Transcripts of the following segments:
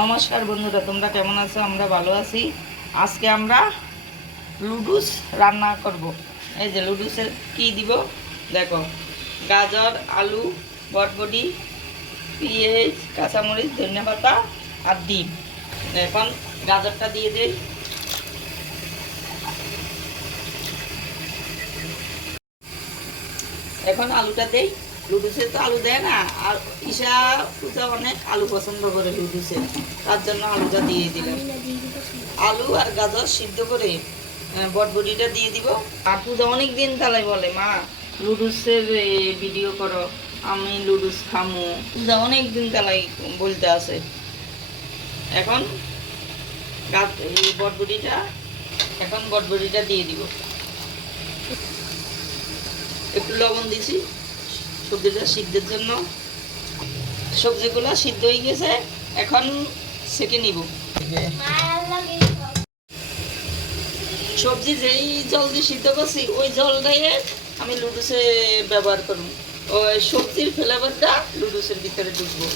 নমস্কার বন্ধুরা, তোমরা কেমন আছো? আমরা ভালো আছি। আজকে আমরা লুডুস রান্না করব। এই যে লুডুসের কি দিব? দেখো, গাজর, আলু, বটবটি, পেঁয়াজ, কাঁচামরিচ, ধনিয়া পাতা আর ডিম। এখন গাজরটা দিয়ে দিই। এখন আলুটা দেই। লুডুসে তো আলু দেয় না আর ঈশা পূজা অনেক আলু পছন্দ করে লুডুসে তার জন্য আলুটা দিয়ে দিলাম আলু আর গাজর সিদ্ধ করে বটবটিটা দিয়ে দিব। আর পূজা অনেক দিন তালাই বলে মা লুডুসের ভিডিও করো আমি লুডুস খামু। পূজা অনেক দিন তালাই বলতে আছে। এখন বটবটিটা এখন বটবটিটা দিয়ে দিব। একটু লবণ দিছি। সবজিটা সিদ্ধের জন্য। সবজিগুলো সিদ্ধ হয়ে গেছে, এখন সেকে নিব। সবজি যেই জল দিয়ে সিদ্ধ করছি, ওই জল দিয়ে আমি লুডুসে ব্যবহার করব। ওই সবজির ফ্লেভারটা লুডুসের ভিতরে ঢুকবো।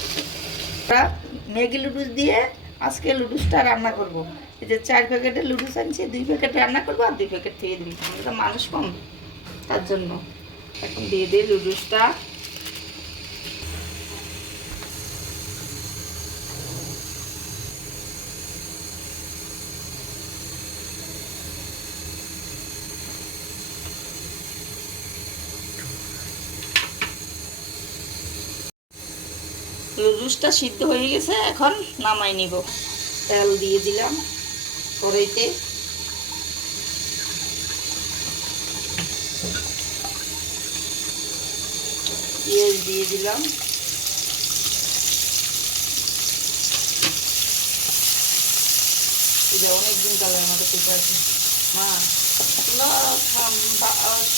ম্যাগি লুডুস দিয়ে আজকে লুডুসটা রান্না করব। এই যে চার প্যাকেটের লুডুস আনছি, দুই প্যাকেট রান্না করব আর দুই প্যাকেট থেকে দিবি। মানুষ কম তার জন্য। এখন দিয়ে দিই লুডুসটা লুডুসটা সিদ্ধ হয়ে গেছে, এখন নামাই নিব। তেল দিয়ে দিলাম কড়াইতে। পেঁয়াজ দিয়ে দিলাম। এটা অনেকদিন কালে আমাদের ঠিক আছে। মা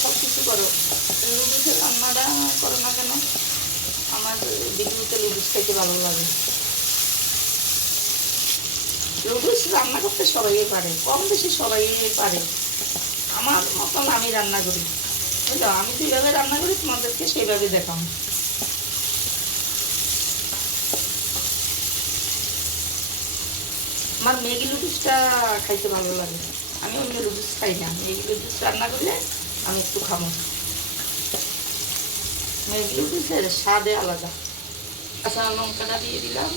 সব কিছু করো। লুডুসের রান্নাটা করো না কেন? আমার বিদ্যুতে লুডুস খেতে ভালো লাগে। লুডুস রান্না করতে সবাই পারে, কম বেশি সবাই পারে। আমার মতন আমি রান্না করি। বুঝলো আমি যেভাবে রান্না করি, তোমাদেরকে সেইভাবে দেখাম আমার ম্যাগি লুডুসটা খাইতে ভালো লাগে। আমি অন্য লুডুস খাই না। ম্যাগি লুডুস রান্না করলে আমি একটু খাব। ম্যাগি লুডুসের স্বাদে আলাদা। কাঁচা লঙ্কাটা দিয়ে দিলাম।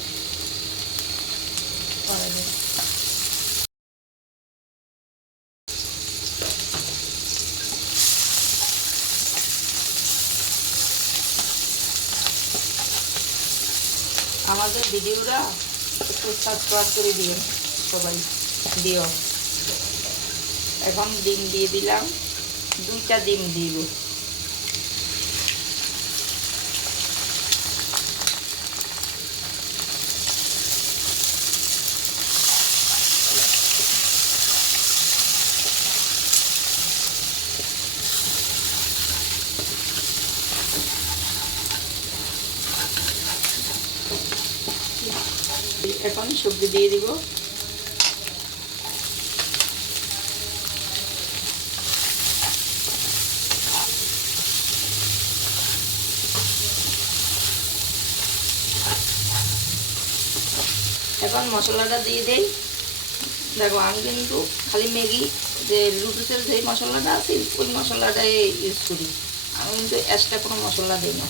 আমাদের ভিডিওটা একটু সাবস্ক্রাইব করে দিও, সবাই দিও। এখন ডিম দিয়ে দিলাম, দুইটা ডিম দিব। এখন সবজি দিয়ে দিব। এখন মশলাটা দিয়ে দেই। দেখো, আমি কিন্তু খালি ম্যাগি, যে লুডুসের যে মশলাটা আছে, ওই মশলাটাই ইউজ করি। আমি কিন্তু এক্সট্রা কোনো মশলা দিই না।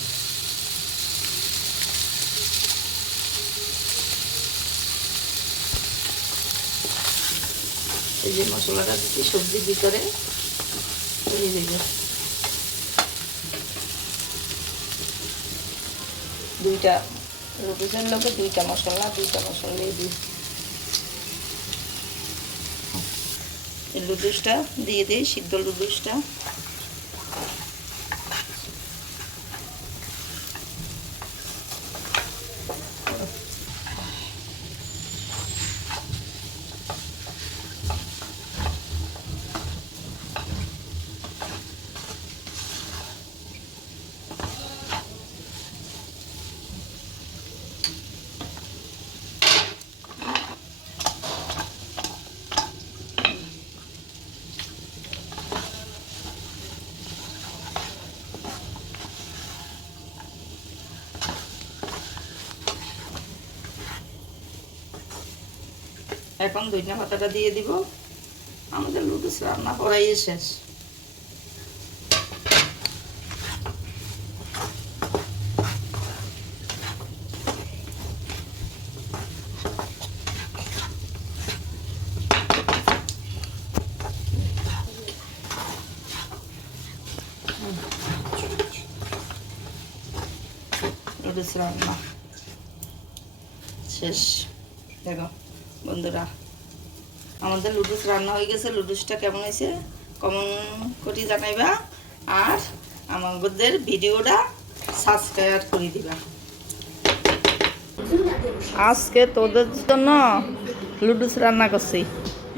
এই যে মশলাটা দিচ্ছি সবজির ভিতরে। দুইটা রুটিসের লোকে দুইটা মশলা দুইটা মশলা দিই। লুডুসটা দিয়ে দিই, সিদ্ধ লুডুসটা। এখন ধনিয়া পাতাটা দিয়ে দিব। আমাদের লুডুস রান্না করাই শেষ। রান্না শেষ। দেখো। বন্ধুরা। আমাদের লুডুস রান্না হয়ে গেছে। লুডুসটা কেমন হয়েছে? কমন করে জানাইবা। আর আমাদের ভিডিওটা সাবস্ক্রাইব করে দিবা। আজকে তোদের জন্য লুডুস রান্না করছি।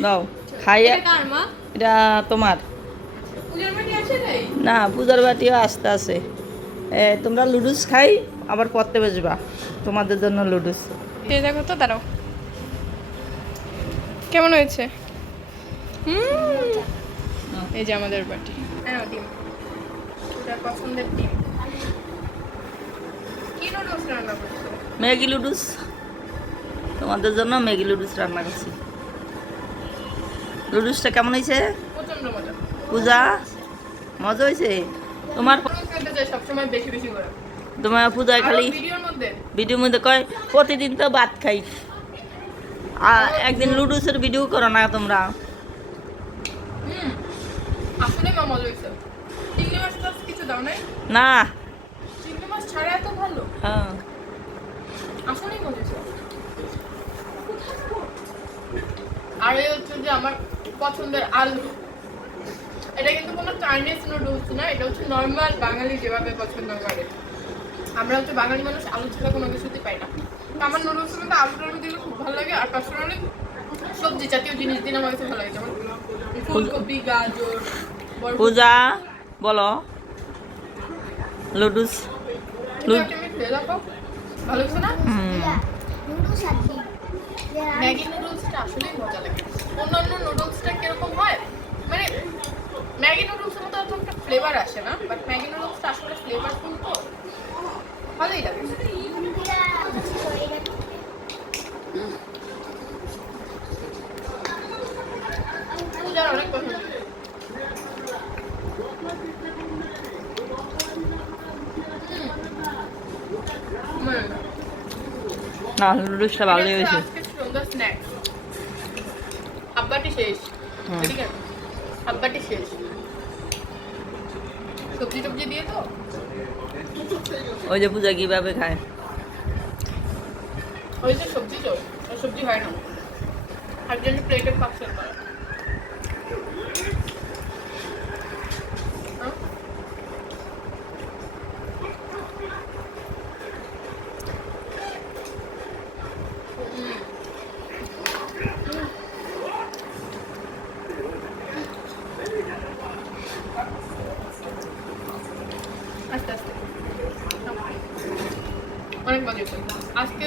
দাও খাইয়া এটা তোমার। না পূজার বাটিও আসতে আছে। এ, তোমরা লুডুস খাই আবার পড়তে বসবা। তোমাদের জন্য লুডুস। দেখো তো দাঁড়াও। কেমন হয়েছে? এই যে আমাদের বাটি হ্যাঁ ডিম। পূজার পছন্দের ডিম। কি নুডলস রান্না করছ? ম্যাগি লুডুস তোমাদের জন্য ম্যাগি লুডুস রান্না করছি। লুডুসটা কেমন হয়েছে? প্রচণ্ড মজা। পূজা মজা হয়েছে? তোমার সবসময় বেশি বেশি করে। তোমার পূজায় খালি ভিডিওর মধ্যে। ভিডিওর মধ্যে কয় প্রতিদিন তো ভাত খাই। একদিন লুডুসের ভিডিও করো না তোমরা। আসলে চিংড়ি মাছ টাছ কিছু দাও নাই। না। চিংড়ি মাছ ছাড়া এত ভালো। হ্যাঁ। আর এই হচ্ছে যে আমার পছন্দের আলু এটা কিন্তু কোনো চাইনিজ নুডলস না এটা হচ্ছে নর্মাল বাঙালি যেভাবে পছন্দ করে। আমরা হচ্ছে বাঙালি মানুষ আলু ছাড়া কোনো কিছুতে পাই না। তো আমার নুডলস মধ্যে আলু টালু দিলে খুব ভালো লাগে আর পার্সোনালি সবজি জাতীয় জিনিস দিলে আমার কাছে ভালো লাগে যেমন ফুলকপি গাজর। পূজা বলো। লুডুস ভালো না? হুম। ম্যাগি নুডলসটা আসলেই মজা লাগে। অন্যান্য নুডলসটা কীরকম হয়? মানে ম্যাগি নুডলসের মতো অত একটা ফ্লেভার আসে না বাট ম্যাগি নুডলসটা আসলে ফ্লেভারফুল তো ভালোই লাগে। পূজার অনেক পছন্দ। না লুডুসটা ভালোই হয়েছে। আজকে সন্ধ্যা আব্বাটি শেষ। ঠিক আছে? আব্বাটি শেষ। সবজি টবজি দিয়ে তো ওই যে পূজা কীভাবে খায়? ওই যে সবজি তো সবজি হয় না। আর জন্য প্লেটে পাকসেল করা হ্যাঁ? হুম। আস্তে আস্তে অনেক মজা হয়েছে আজকে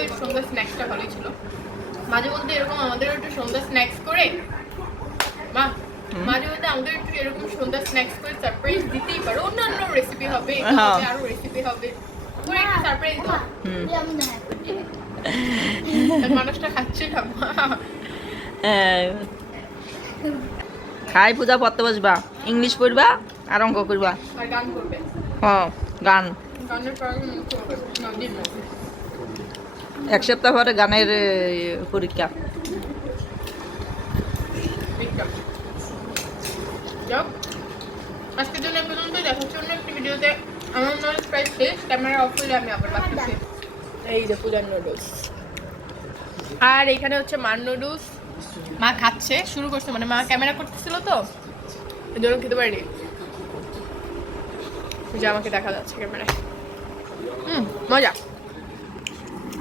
সন্ধ্যা ভালোই ছিল। মাঝে মধ্যে এরকম আমাদের একটু সন্ধ্যা স্ন্যাক্স করে মা মাঝে মধ্যে আমাদের একটু এরকম সন্ধ্যা স্ন্যাক্স করে সারপ্রাইজ দিতেই পারো। অন্যান্য রেসিপি হবে হ্যাঁ। আরও রেসিপি হবে। করে একটা সারপ্রাইজ দাও। মানুষটা খাচ্ছে না হ্যাঁ। খাই পূজা পড়তে বসবা। ইংলিশ পড়বা আর অঙ্ক করবা। গান করবে। হ্যাঁ গান। গানের পরে করবে না দিন না এক সপ্তাহ পরে গানের পরীক্ষা। আজকের জন্য পর্যন্ত অন্য একটি ভিডিওতে। আমার নলেজ প্রায় শেষ। ক্যামেরা অফ হলে আমি আবার বাকি এই যে নুডলস আর এখানে হচ্ছে মার নুডলস মা খাচ্ছে শুরু করছে। মানে মা ক্যামেরা করতেছিল তো। এই জন্য খেতে পারিনি। যে আমাকে দেখা যাচ্ছে ক্যামেরায়। হুম মজা।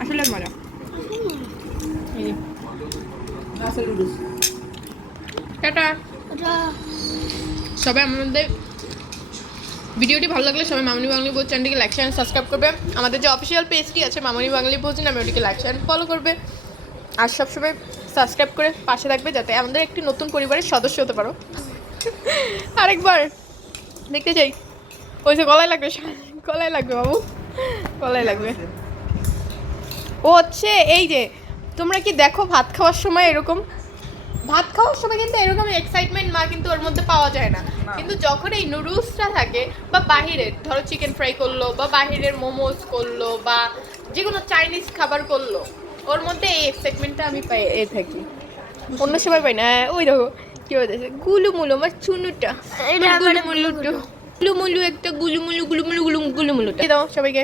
আসলে মজা। এই টাটা। সবাই আমাদের ভিডিওটি ভালো লাগলে সবাই মামনি বাঙালি ভোজ চ্যানেলটিকে লাইক শেয়ার সাবস্ক্রাইব করবে। আমাদের যে অফিসিয়াল পেজটি আছে মামনি বাঙালি ভোজ নামে ওটিকে লাইক শেয়ার ফলো করবে। আর সবসময় সাবস্ক্রাইব করে পাশে থাকবে যাতে আমাদের একটি নতুন পরিবারের সদস্য হতে পারো। আরেকবার দেখতে চাই। ওই যে গলায় লাগবে গলায় লাগবে বাবু। গলায় লাগবে। ও হচ্ছে এই যে তোমরা কি দেখো ভাত খাওয়ার সময় এরকম? ভাত খাওয়ার সময় কিন্তু এরকম এক্সাইটমেন্ট মা কিন্তু ওর মধ্যে পাওয়া যায় না। কিন্তু যখন এই নুডলসটা থাকে বা বাহিরের ধরো চিকেন ফ্রাই করল বা বাহিরের মোমোস করল বা যে কোনো চাইনিজ খাবার করল ওর মধ্যে এই এক্সাইটমেন্টটা আমি পাই এ থাকি। অন্য সময় পাই না। হ্যাঁ, ওই দেখো কি বলতেছে? গুলুমুলু আমার চুনুটা। গুলুমুলু। গুলুমুলু একটা গুলুমুলু গুলুমুলু গুলুম গুলুমুলুটা। দাও সবাইকে।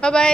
Bye bye